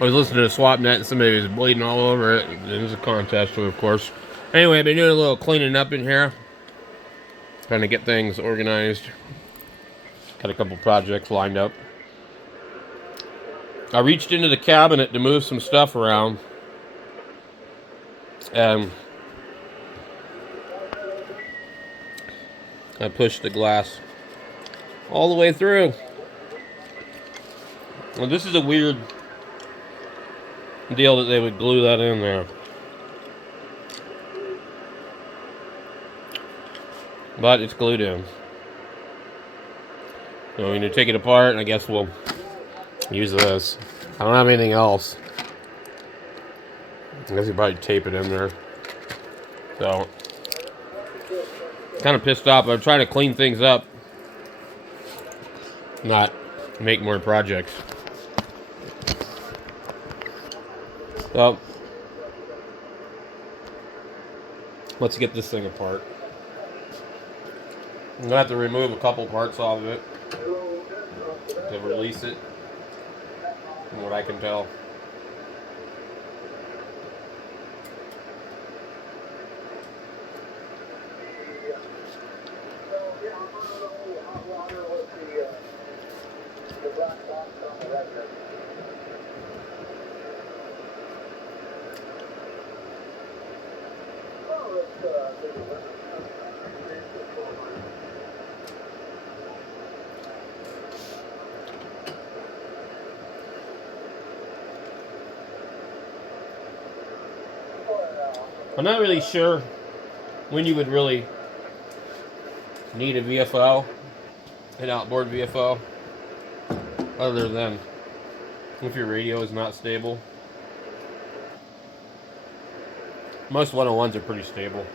I was listening to Swap Net and somebody was bleeding all over it. It was a contest, too, of course. Anyway, I've been doing a little cleaning up in here. Trying to get things organized. Got a couple projects lined up. I reached into the cabinet to move some stuff around. And I pushed the glass all the way through. Well, this is a weird deal that they would glue that in there. But it's glued in. So I'm going to take it apart, and I guess we'll use this. I don't have anything else. I guess you probably tape it in there. So, kind of pissed off. I'm trying to clean things up, not make more projects. So, let's get this thing apart. I'm going to have to remove a couple parts off of it to release it, from what I can tell. I'm not really sure when you would really need a VFO, an outboard VFO, other than if your radio is not stable. Most 101s are pretty stable.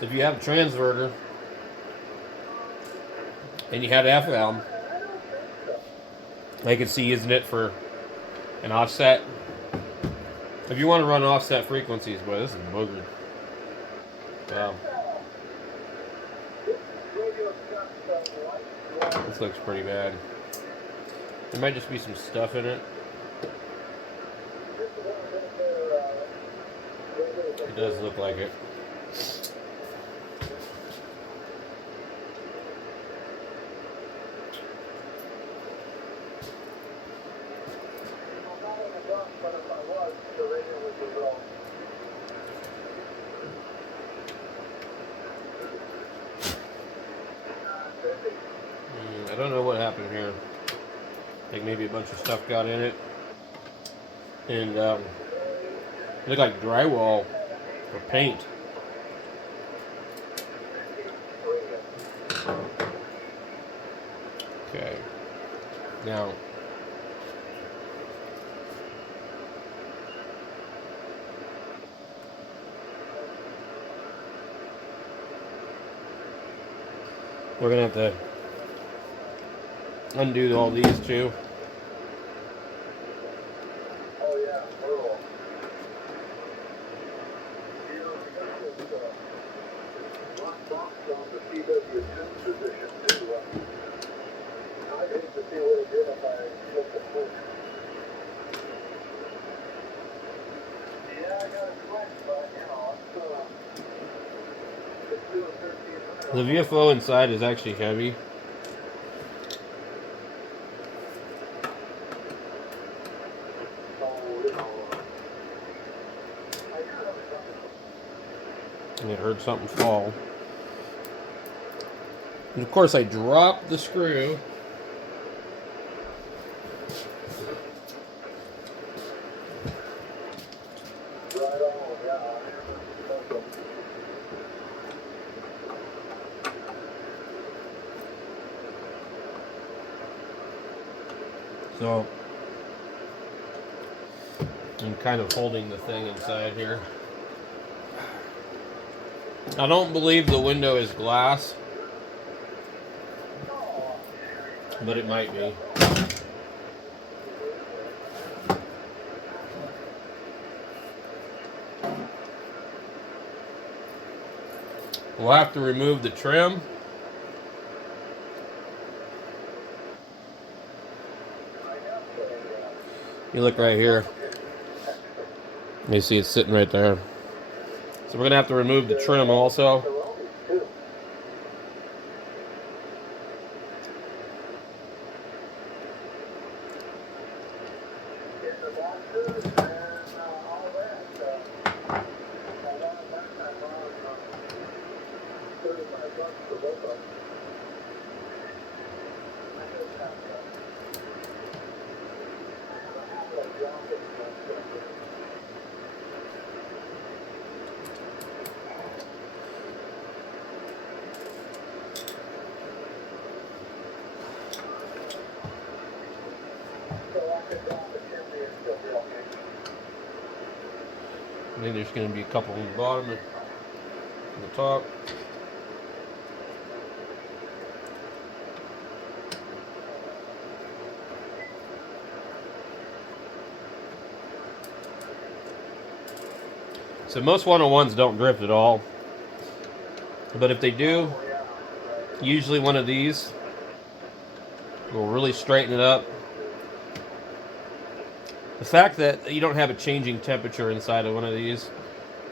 If you have a transverter and you had FM, I could see using it for an offset. If you want to run offset frequencies, boy, this is boogered. Wow. This looks pretty bad. There might just be some stuff in it. It does look like it. I don't know what happened here. I think maybe a bunch of stuff got in it. And it looked like drywall or paint. Okay. Now, we're gonna have to undo all these too. The VFO inside is actually heavy. And it heard something fall. And of course I dropped the screw. So I'm kind of holding the thing inside here. I don't believe the window is glass, but it might be. We'll have to remove the trim You look right here. You see it's sitting right there. So we're going to have to remove the trim also. I think there's going to be a couple on the bottom and the top. So most 101s don't drift at all. But if they do, usually one of these will really straighten it up. The fact that you don't have a changing temperature inside of one of these,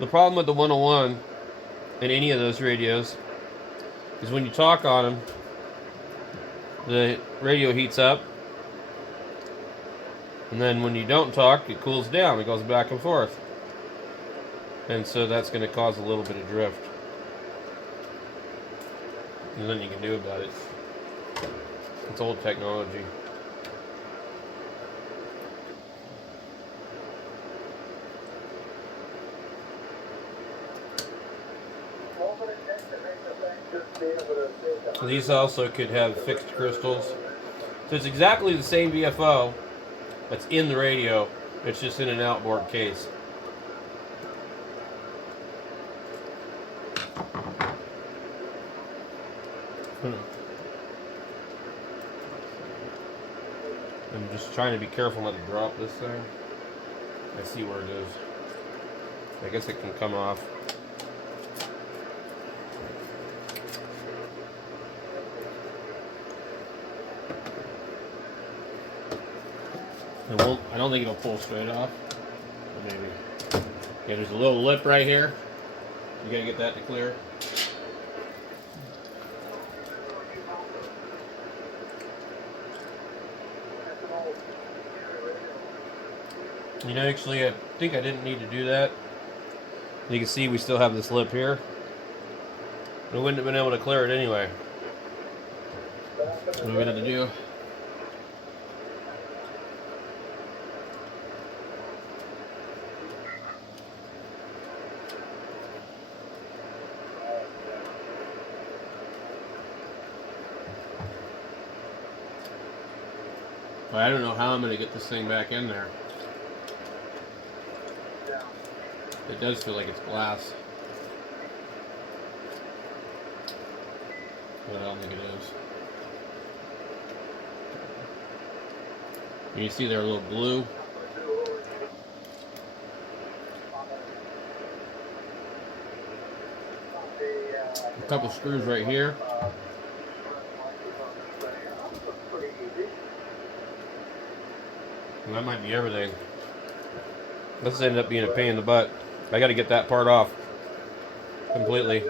the problem with the 101 in any of those radios is when you talk on them, the radio heats up, and then when you don't talk, it cools down. It goes back and forth. And so that's going to cause a little bit of drift. There's nothing you can do about it. It's old technology. These also could have fixed crystals. So it's exactly the same VFO that's in the radio. It's just in an outboard case. I'm just trying to be careful not to drop this thing. I see where it is. I guess it can come off. It won't. I don't think it'll pull straight off. But maybe. Okay, there's a little lip right here. You gotta get that to clear. You know, actually, I think I didn't need to do that. You can see we still have this lip here. We wouldn't have been able to clear it anyway. What are we going to do? Well, I don't know how I'm going to get this thing back in there. It does feel like it's glass. But I don't think it is. And you see they're a little blue. A couple screws right here. And that might be everything. This ended up being a pain in the butt. I got to get that part off completely.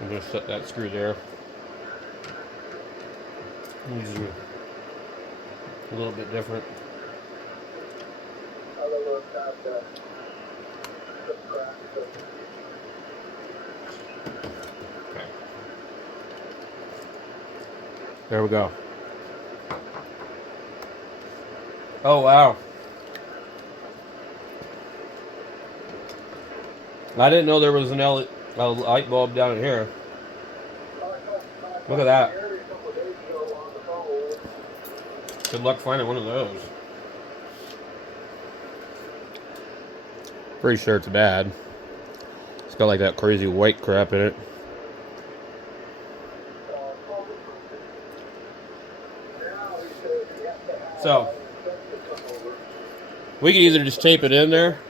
I'm going to set that screw there. These are a little bit different. Okay. There we go. Oh, wow. I didn't know there was a light bulb down in here. Look at that. Good luck finding one of those. Pretty sure it's bad. It's got like that crazy white crap in it. So, we can either just tape it in there,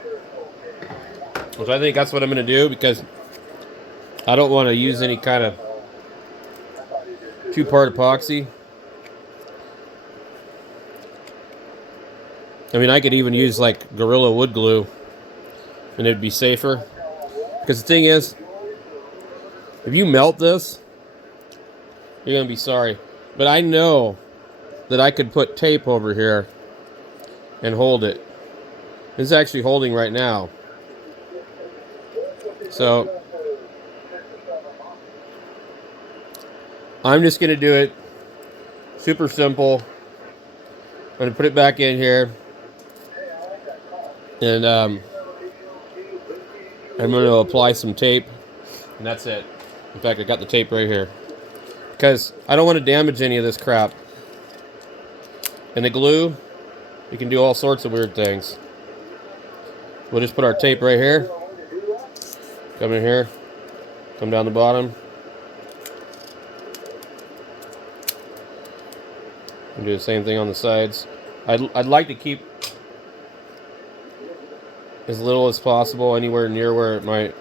which I think that's what I'm going to do because I don't want to use any kind of two-part epoxy. I mean, I could even use like Gorilla Wood Glue and it'd be safer. Because the thing is, if you melt this, you're going to be sorry. But I know that I could put tape over here and hold it. It's actually holding right now. So I'm just going to do it super simple. I'm going to put it back in here. And I'm going to apply some tape. And that's it. In fact, I got the tape right here. Because I don't want to damage any of this crap. And the glue, you can do all sorts of weird things. We'll just put our tape right here. Come in here. Come down the bottom. And do the same thing on the sides. I'd like to keep as little as possible anywhere near where it might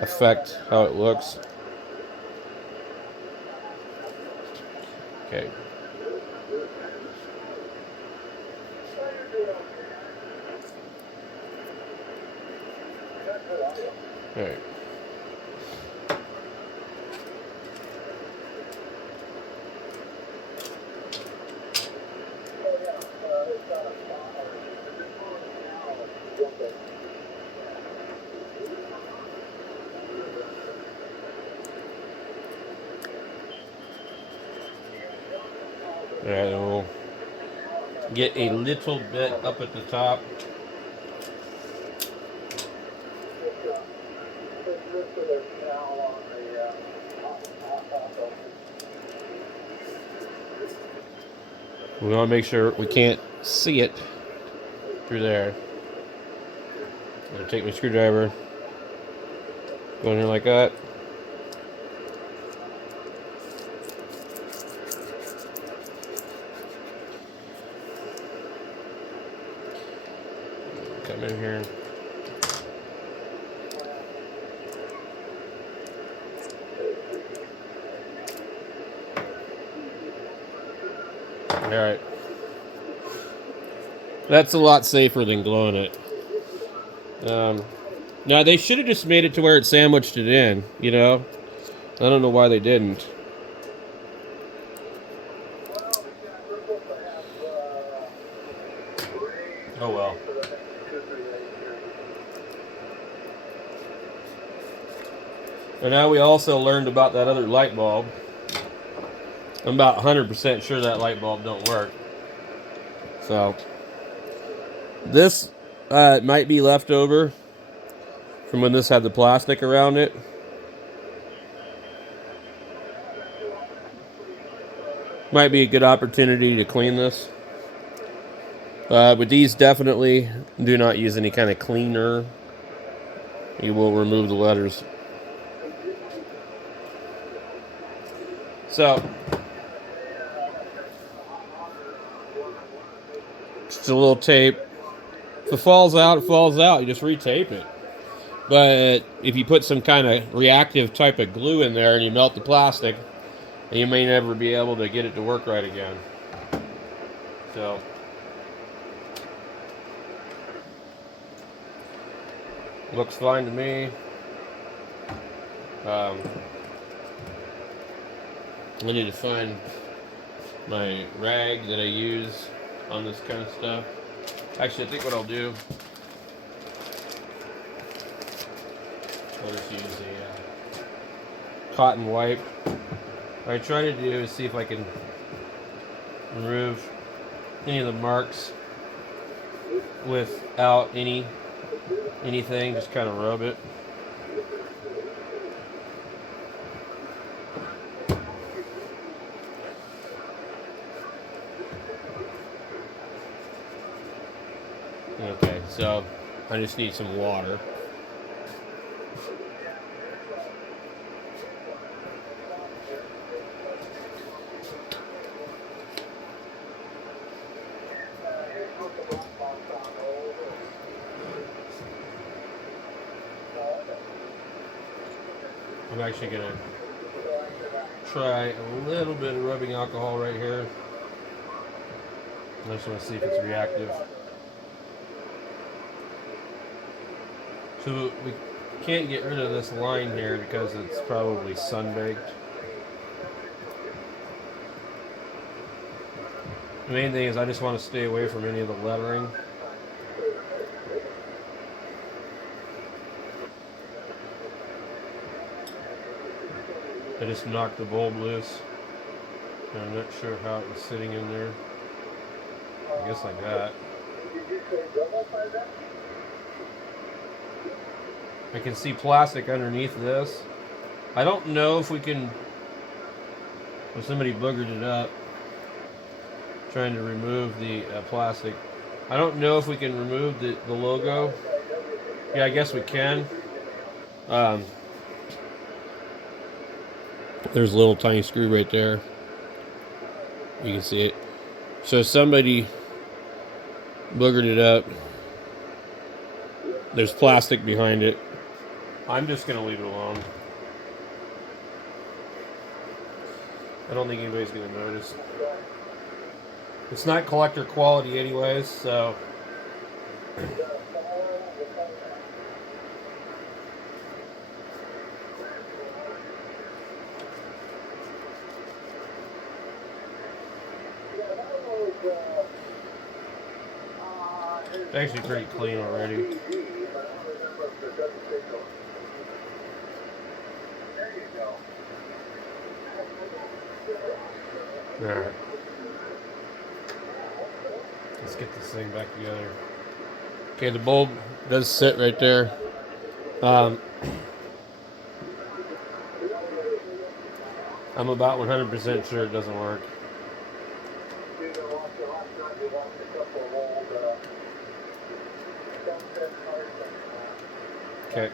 affect how it looks. Okay. All right. Alright, we'll get a little bit up at the top. We want to make sure we can't see it through there. I'm going to take my screwdriver, go in here like that. Come in here. Alright. That's a lot safer than gluing it. Now, they should have just made it to where it sandwiched it in, you know? I don't know why they didn't. Oh well. And now we also learned about that other light bulb. I'm about 100% sure that light bulb don't work. So, this might be left over from when this had the plastic around it. Might be a good opportunity to clean this. But these definitely do not use any kind of cleaner. You will remove the letters. So, just a little tape. If it falls out, it falls out. You just retape it. But if you put some kind of reactive type of glue in there and you melt the plastic, you may never be able to get it to work right again. So, looks fine to me. I need to find my rag that I use on this kind of stuff. Actually, I think what I'll do, I'll just use a cotton wipe. What I try to do is see if I can remove any of the marks without anything, just kind of rub it. Okay, so I just need some water. I'm actually going to try a little bit of rubbing alcohol right here. I just want to see if it's reactive. So we can't get rid of this line here because it's probably sun-baked. The main thing is I just want to stay away from any of the lettering. I just knocked the bulb loose. And I'm not sure how it was sitting in there. I guess like that. I can see plastic underneath this. I don't know if we can... Well, somebody boogered it up trying to remove the plastic. I don't know if we can remove the logo. Yeah, I guess we can. There's a little tiny screw right there. You can see it. So somebody boogered it up. There's plastic behind it. I'm just going to leave it alone. I don't think anybody's going to notice. It's not collector quality anyways, so... It's actually pretty clean already. Alright. Let's get this thing back together. Okay, the bulb does sit right there. I'm about 100% sure it doesn't work. Okay.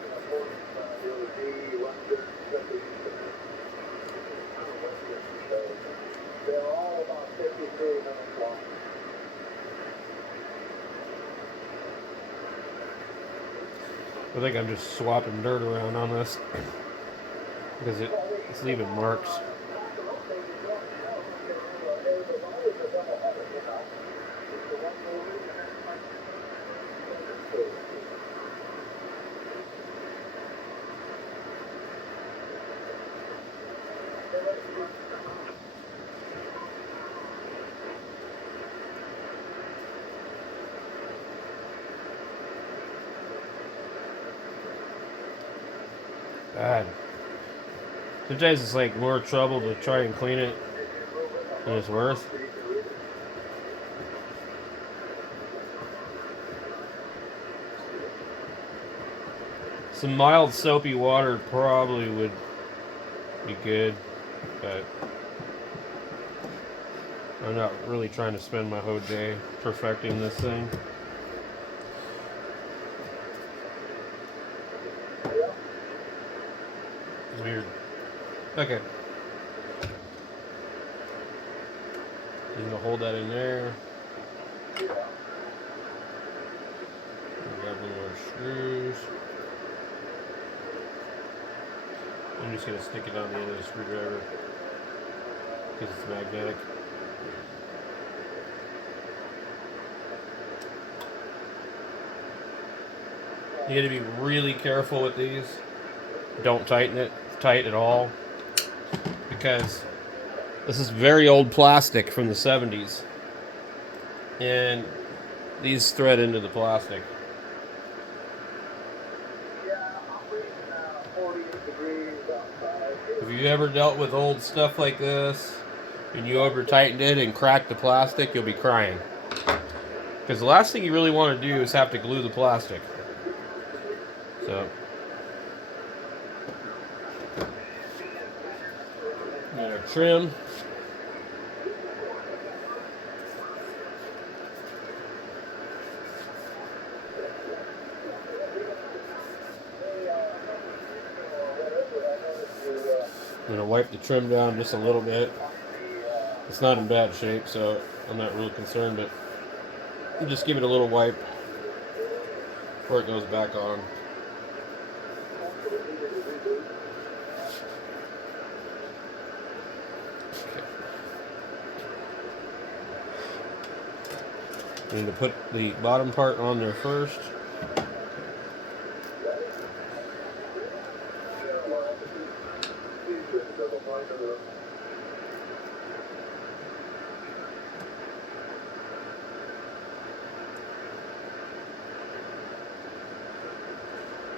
I think I'm just swapping dirt around on this because it's leaving marks. God. Sometimes it's like more trouble to try and clean it than it's worth. Some mild soapy water probably would be good, but I'm not really trying to spend my whole day perfecting this thing. Weird. Okay. I'm gonna hold that in there. Grab one more screws. I'm just gonna stick it on the end of the screwdriver because it's magnetic. You gotta be really careful with these. Don't tighten it tight at all because this is very old plastic from the 70s and these thread into the plastic. If you ever dealt with old stuff like this and you over tightened it and cracked the plastic, you'll be crying. Because the last thing you really want to do is have to glue the plastic. So our trim. I'm going to wipe the trim down just a little bit. It's not in bad shape, so I'm not really concerned, but I'll just give it a little wipe before it goes back on. I need to put the bottom part on there first.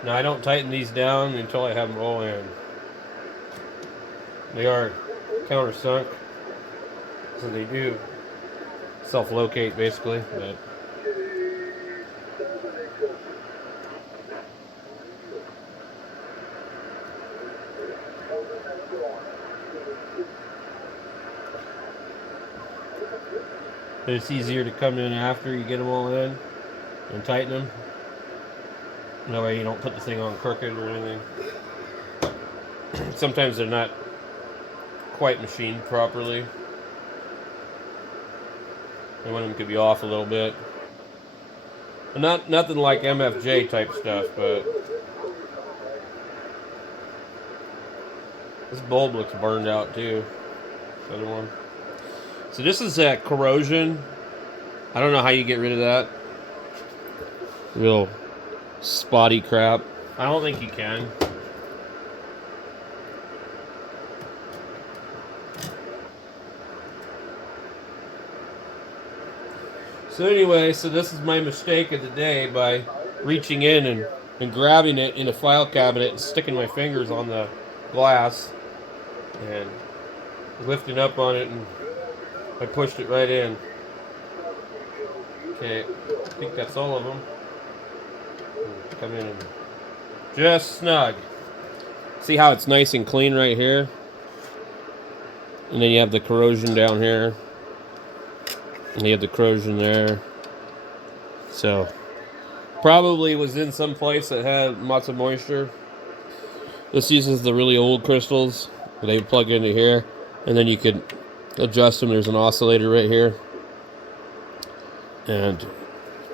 Now I don't tighten these down until I have them all in. They are countersunk, so they do self-locate basically, but it's easier to come in after you get them all in and tighten them. That way you don't put the thing on crooked or anything. Sometimes they're not quite machined properly, and one of them could be off a little bit. Nothing like MFJ type stuff, but this bulb looks burned out too. This other one. So this is that corrosion. I don't know how you get rid of that. Real spotty crap. I don't think you can. So anyway, so this is my mistake of the day by reaching in and grabbing it in a file cabinet and sticking my fingers on the glass and lifting up on it, and I pushed it right in. Okay, I think that's all of them. Come in and just snug. See how it's nice and clean right here? And then you have the corrosion down here. And you have the corrosion there. So, probably was in some place that had lots of moisture. This uses the really old crystals. They plug into here. And then you could adjust them. There's an oscillator right here. And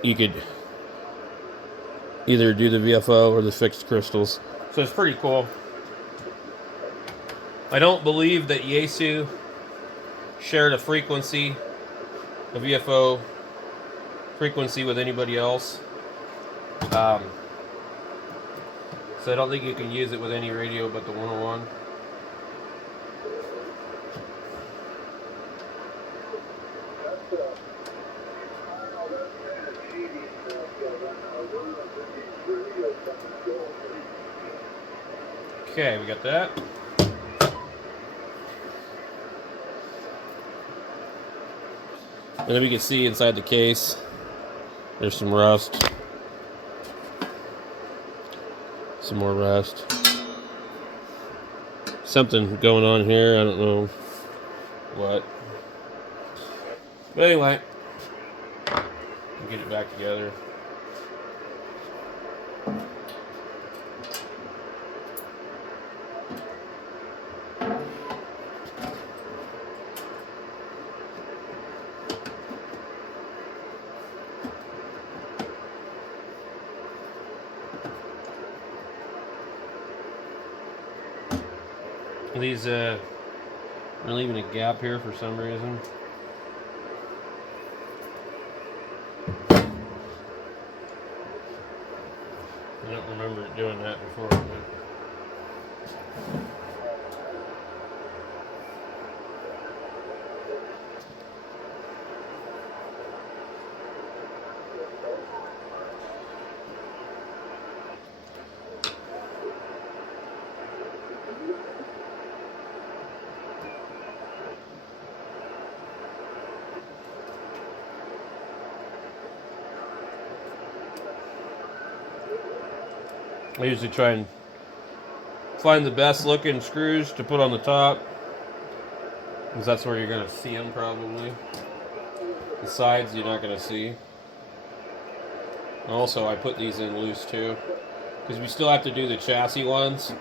you could either do the VFO or the fixed crystals. So it's pretty cool. I don't believe that Yaesu shared a frequency, a VFO frequency with anybody else. So I don't think you can use it with any radio but the 101. Okay, we got that. And then we can see inside the case, there's some rust. Some more rust. Something going on here, I don't know what. But anyway, we'll get it back together. These are leaving a gap here for some reason. I don't remember doing that before. I usually try and find the best looking screws to put on the top, because that's where you're going to see them probably. The sides you're not going to see. And also I put these in loose too, because we still have to do the chassis ones.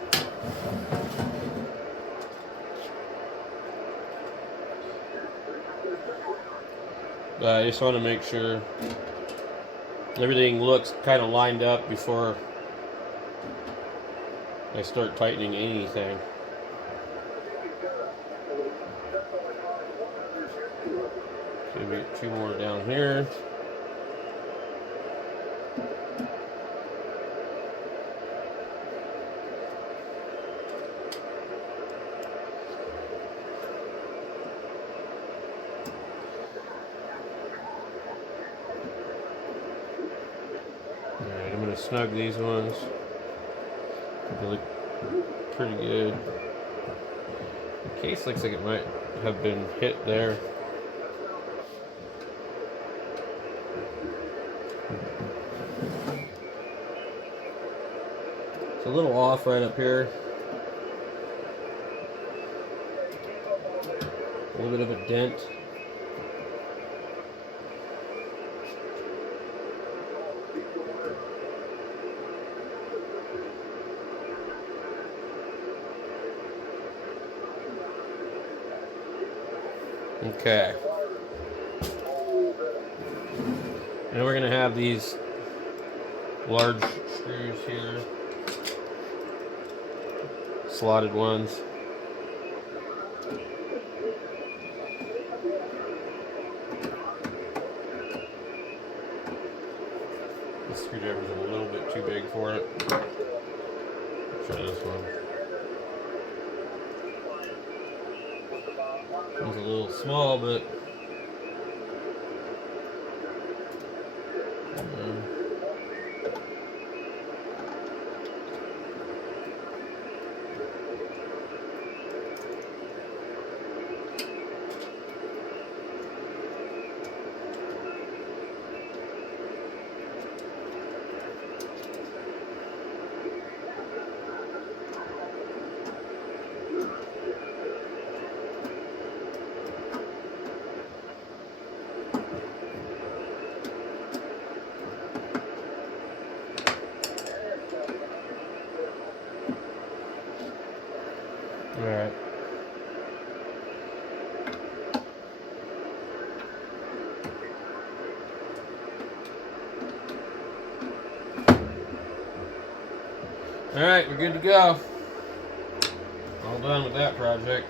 But I just want to make sure everything looks kind of lined up before I start tightening anything. Maybe two more down here. snug these ones. They look pretty good. The case looks like it might have been hit there. It's a little off right up here. A little bit of a dent. Okay. And we're going to have these large screws here. Slotted ones. This screwdriver's a little bit too big for it. Try this one. It's a little small, but alright. Alright, we're good to go. All done with that project.